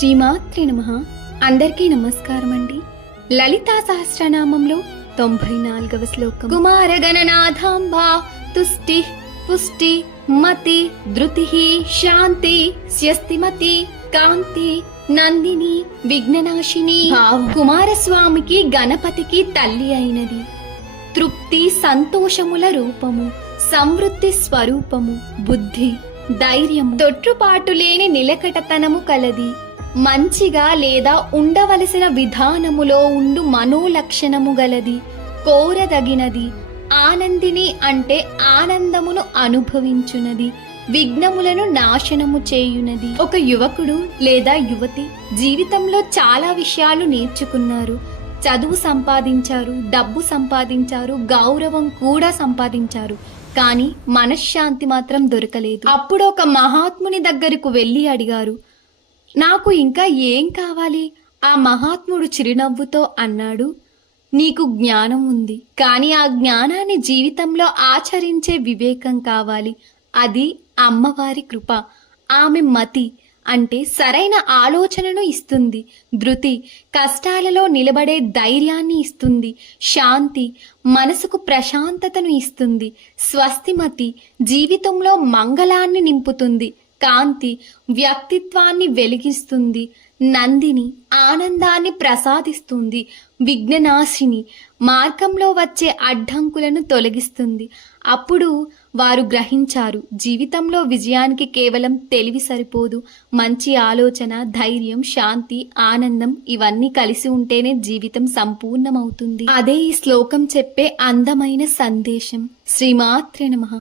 శ్రీమాత్రే నమః. అందరికీ నమస్కారం అండి. లలితా సహస్రనామంలో 94వ శ్లోకం. కుమార గణనాథాంబా తుష్టి పుష్టి మతి ధృతి శాంతి స్యస్తిమతి కాంతి నందిని విఘ్ననాశిని. కుమారస్వామికి గణపతికి తల్లి అయినది. తృప్తి సంతోషముల రూపము, సమృద్ధి స్వరూపము, బుద్ధి ధైర్యము, తొట్టుపాటు లేని నిలకడతనము కలది. మంచిగా లేదా ఉండవలసిన విధానములో ఉండు మనోలక్షణము గలది, కోరదగినది. ఆనందిని అంటే ఆనందమును అనుభవించునది, విఘ్నములను నాశనము చేయునది. ఒక యువకుడు లేదా యువతి జీవితంలో చాలా విషయాలు నేర్చుకున్నారు. చదువు సంపాదించారు, డబ్బు సంపాదించారు, గౌరవం కూడా సంపాదించారు. కానీ మనశ్శాంతి మాత్రం దొరకలేదు. అప్పుడు ఒక మహాత్ముని దగ్గరకు వెళ్ళి అడిగారు, నాకు ఇంకా ఏం కావాలి? ఆ మహాత్ముడు చిరునవ్వుతో అన్నాడు, నీకు జ్ఞానం ఉంది, కానీ ఆ జ్ఞానాన్ని జీవితంలో ఆచరించే వివేకం కావాలి. అది అమ్మవారి కృప. ఆమె మతి అంటే సరైన ఆలోచనను ఇస్తుంది. ధృతి కష్టాలలో నిలబడే ధైర్యాన్ని ఇస్తుంది. శాంతి మనసుకు ప్రశాంతతను ఇస్తుంది. స్వస్తిమతి జీవితంలో మంగళాన్ని నింపుతుంది. కాంతి వ్యక్తిత్వాన్ని వెలిగిస్తుంది. నందిని ఆనందాన్ని ప్రసాదిస్తుంది. విఘ్ననాశిని మార్గంలో వచ్చే అడ్డంకులను తొలగిస్తుంది. అప్పుడు వారు గ్రహించారు, జీవితంలో విజయానికి కేవలం తెలివి సరిపోదు. మంచి ఆలోచన, ధైర్యం, శాంతి, ఆనందం ఇవన్నీ కలిసి ఉంటేనే జీవితం సంపూర్ణమవుతుంది. అదే ఈ శ్లోకం చెప్పే అందమైన సందేశం. శ్రీమాత్రే నమః.